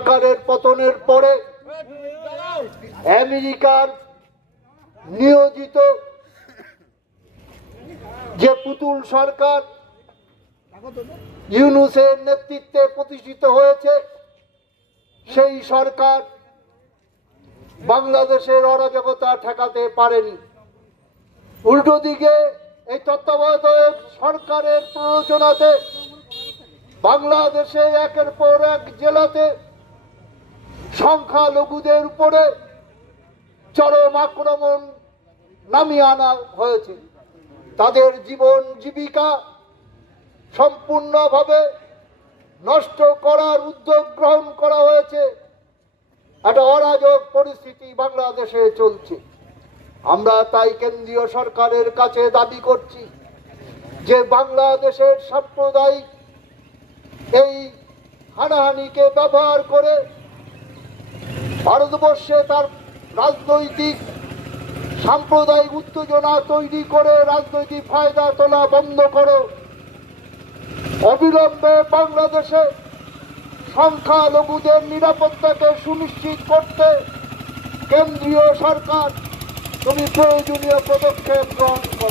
সরকারের পতনের পরে আমেরিকার নিয়োজিত যে পুতুল সরকার ইউনূসের নেতৃত্বে প্রতিষ্ঠিত হয়েছে, সেই সরকার বাংলাদেশের অরাজকতা ঠেকাতে পারেনি। উল্টো দিকে এই তত্ত্বাবধায়ক সরকারের প্ররোচনাতে বাংলাদেশে একের পর এক জেলাতে সংখ্যালঘুদের উপরে চরম আক্রমণ নামিয়ে আনা হয়েছে। তাদের জীবন জীবিকা সম্পূর্ণভাবে নষ্ট করার উদ্যোগ গ্রহণ করা হয়েছে। একটা অরাজক পরিস্থিতি বাংলাদেশে চলছে। আমরা তাই কেন্দ্রীয় সরকারের কাছে দাবি করছি যে বাংলাদেশের সাম্প্রদায়িক এই হানাহানিকে ব্যবহার করে ভারতবর্ষে তার রাজনৈতিক সাম্প্রদায়িক উত্তেজনা তৈরি করে রাজনৈতিক ফায়দা তোলা বন্ধ করো। অবিলম্বে বাংলাদেশে সংখ্যালঘুদের নিরাপত্তাকে সুনিশ্চিত করতে কেন্দ্রীয় সরকার তুমি প্রয়োজনীয় পদক্ষেপ গ্রহণ করো।